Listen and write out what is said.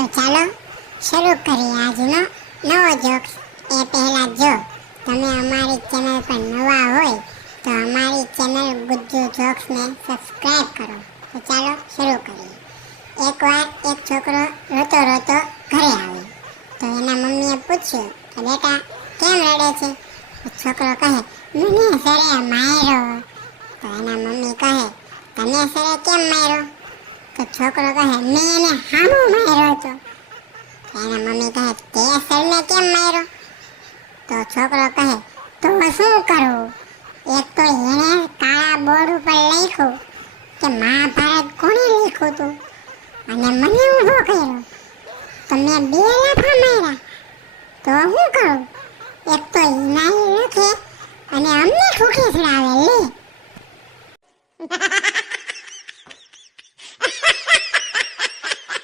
તો ચાલો શરૂ કરીએ આજનો નવો જોક્સ. એ પહેલા જો તમે અમારી ચેનલ પર નવા હોય તો અમારી ચેનલ ગુજ્જુ જોક્સને સબસ્ક્રાઇબ કરો. તો ચાલો શરૂ કરીએ. એકવાર એક છોકરો રોતો રોતો ઘરે આવ્યો તો એના મમ્મીએ પૂછ્યું કે બેટા કેમ રડે છે? તો છોકરો કહે મને સરે માર્યો. તો એના મમ્મી કહે તને સરે કેમ માર્યો? તો છોકરો કહે મેં એને હામો માર્યો હતો. તો એના મમ્મી કહે તે સરને કેમ માર્યો? તો છોકરો કહે તો શું કરું? એક તો એને કાળા બોર્ડ ઉપર લખ્યું કે મહાભારત કોણે લખ્યું હતું અને મને ઊભો કર્યો તો મેં 2 લાફા માર્યા. તો શું કરું? એક તો ઈનાઈ લખે અને અમને ખોખે ચડાવે લે.